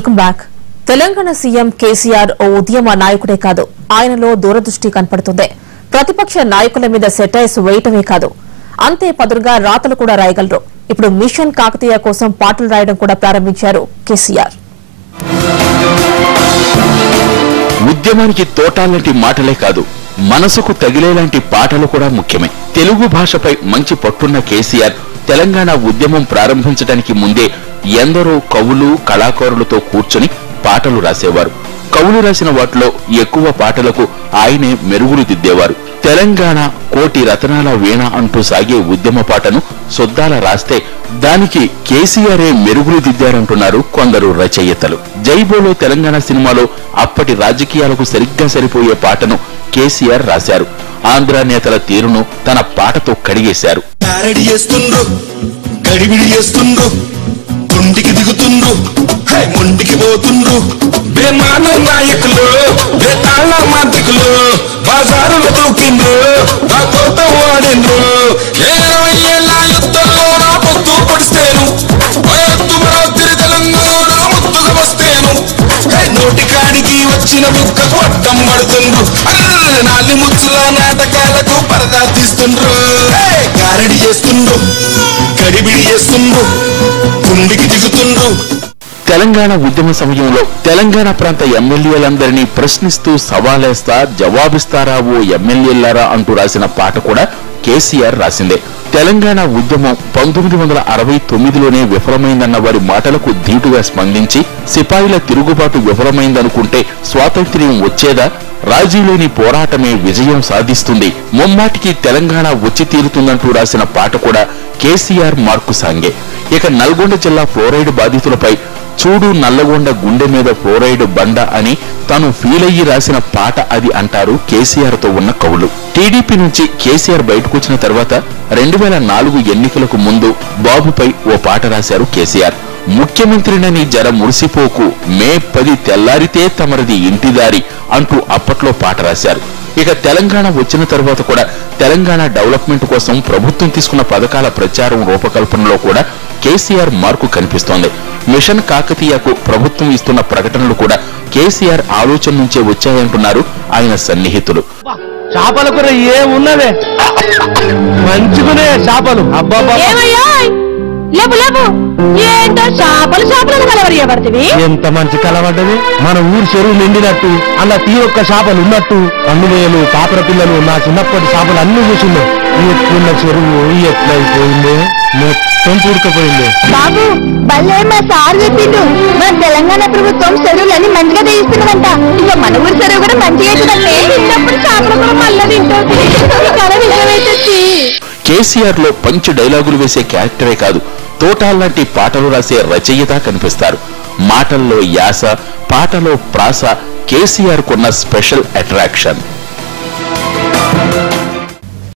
Welcome back. Telangana CM KCR ఓ ఉద్యమ నాయకుడే కాదు, ఆయనలో దూరదృష్టి కనపడుతుంది. ప్రతిపక్ష నాయకుల మీద సెటైర్స్ వేయటమే కాదు, అంతే పదురుగా రాతలు కూడా రాయగలరు. ఇప్పుడు మిషన్ కాకతీయ కోసం పాటలు రాయడం కూడా ప్రారంభించారు కేసీఆర్. ఉద్యమానికి తోటాలంటి మాటలే కాదు, మనసుకు తగిలేలాంటి పాటలు కూడా ముఖ్యమే. తెలుగు భాషపై మంచి పట్టున్న కేసీఆర్ తెలంగాణ ఉద్యమం ప్రారంభించడానికి ముందే ఎందరో కవులు కళాకారులతో కూర్చొని పాటలు రాసేవారు. కవులు రాసిన వాటిలో ఎక్కువ పాటలకు ఆయనే మెరుగులు దిద్దేవారు. తెలంగాణ కోటి రతనాల వీణ అంటూ సాగే ఉద్యమ పాటను సొద్దాల రాస్తే దానికి కేసీఆరే మెరుగులు దిద్దారంటున్నారు కొందరు రచయితలు. జైబోలో తెలంగాణ సినిమాలో అప్పటి రాజకీయాలకు సరిగ్గా సరిపోయే పాటను కేసీఆర్ రాశారు. ఆంధ్ర నేతల తీరును తన పాటతో కడిగేశారు. కుండికి దిగుతుండ్రు, ముండికి పోతుండ్రు, బేమానం నాయకులు, బేతాళ మాంత్రికులు, బజారులు దూకిండ్రు, నా కొత్త వాడిండ్రు. 20 ఏళ్ళ యుద్ధంలో నా పొత్తు పొడిస్తేను, తిరి తెలంగాణ ముత్తుగా వస్తేను, నోటి కాడికి వచ్చిన ముక్కకు అడ్డం పడుతుండ్రు, నాలి ముచ్చుల నాటకాలకు పరదా తీస్తుండ్రు, గారడి చేస్తుండ్రు, గడిబిడి చేస్తుండ్రు, కుండికి దిగుతుండ్రు. తెలంగాణ ఉద్యమ సమయంలో తెలంగాణ ప్రాంత ఎమ్మెల్యేలందరినీ ప్రశ్నిస్తూ సవాలేస్తా, జవాబిస్తారా ఓ ఎమ్మెల్యేలారా అంటూ రాసిన పాట కూడా కేసీఆర్ రాసిందే. తెలంగాణ ఉద్యమం 1969లోనే విఫలమైందన్న వారి మాటలకు ధీటుగా స్పందించి సిపాయిల తిరుగుబాటు విఫలమైందనుకుంటే స్వాతంత్ర్యం వచ్చేదా? రాజీలోని పోరాటమే విజయం సాధిస్తుంది, ముమ్మాటికి తెలంగాణ వచ్చి తీరుతుందంటూ రాసిన పాట కూడా కేసీఆర్ మార్కు సాంగే. ఇక నల్గొండ జిల్లా ఫ్లోరైడ్ బాధితులపై చూడు నల్లగొండ గుండె మీద ఫ్లోరైడ్ బండ అని తాను ఫీల్ అయ్యి రాసిన పాట అది అంటారు కేసీఆర్ తో ఉన్న కవులు. టీడీపీ నుంచి కేసీఆర్ బయటకొచ్చిన తర్వాత 2004 ఎన్నికలకు ముందు బాబుపై ఓ పాట రాశారు కేసీఆర్. ముఖ్యమంత్రినని జర మురిసిపోకు, మే 10 తెల్లారితే తమరిది ఇంటిదారి అంటూ అప్పట్లో పాట రాశారు. ఇక తెలంగాణ వచ్చిన తర్వాత కూడా తెలంగాణ డెవలప్మెంట్ కోసం ప్రభుత్వం తీసుకున్న పథకాల ప్రచారం రూపకల్పనలో కూడా కేసీఆర్ మార్కు కనిపిస్తోంది. మిషన్ కాకతీయకు ప్రభుత్వం ఇస్తున్న ప్రకటనలు కూడా కేసీఆర్ ఆలోచన నుంచే వచ్చాయంటున్నారు ఆయన సన్నిహితులు. చేపల కూర ఏమున్నదే మంచిగునే చేపలు, ఎంత మంచి కలవడ్డది. మన ఊరు చెరువు నిండినట్టు అలా తీరొక్క చేపలు ఉన్నట్టు అన్నువేలు పాపర పిల్లలు నా చిన్నప్పటి చేపలు అన్ని చూసిండే. ఎట్లున్న చెరువు ఎట్లయిపోయింది, మొత్తం పూడుకపోయింది. బాబు భలే మా సార్ చెప్పిండు, మన తెలంగాణ ప్రభుత్వం చెరువులన్నీ మంచిగా తీయిస్తున్నదంట. ఇక మన ఊరి చెరువు కూడా మంచిగా అవుతుందంటే చిన్నప్పుడు చేపలు కూడా మళ్ళీ తింటుంది. కేసీఆర్ లో పంచ్ డైలాగులు వేసే క్యారెక్టరే కాదు, తోటాల్లాంటి పాటలు రాసే రచయిత కనిపిస్తారు. మాటల్లో యాస, పాటలో ప్రాస కేసీఆర్ కున్న స్పెషల్ అట్రాక్షన్.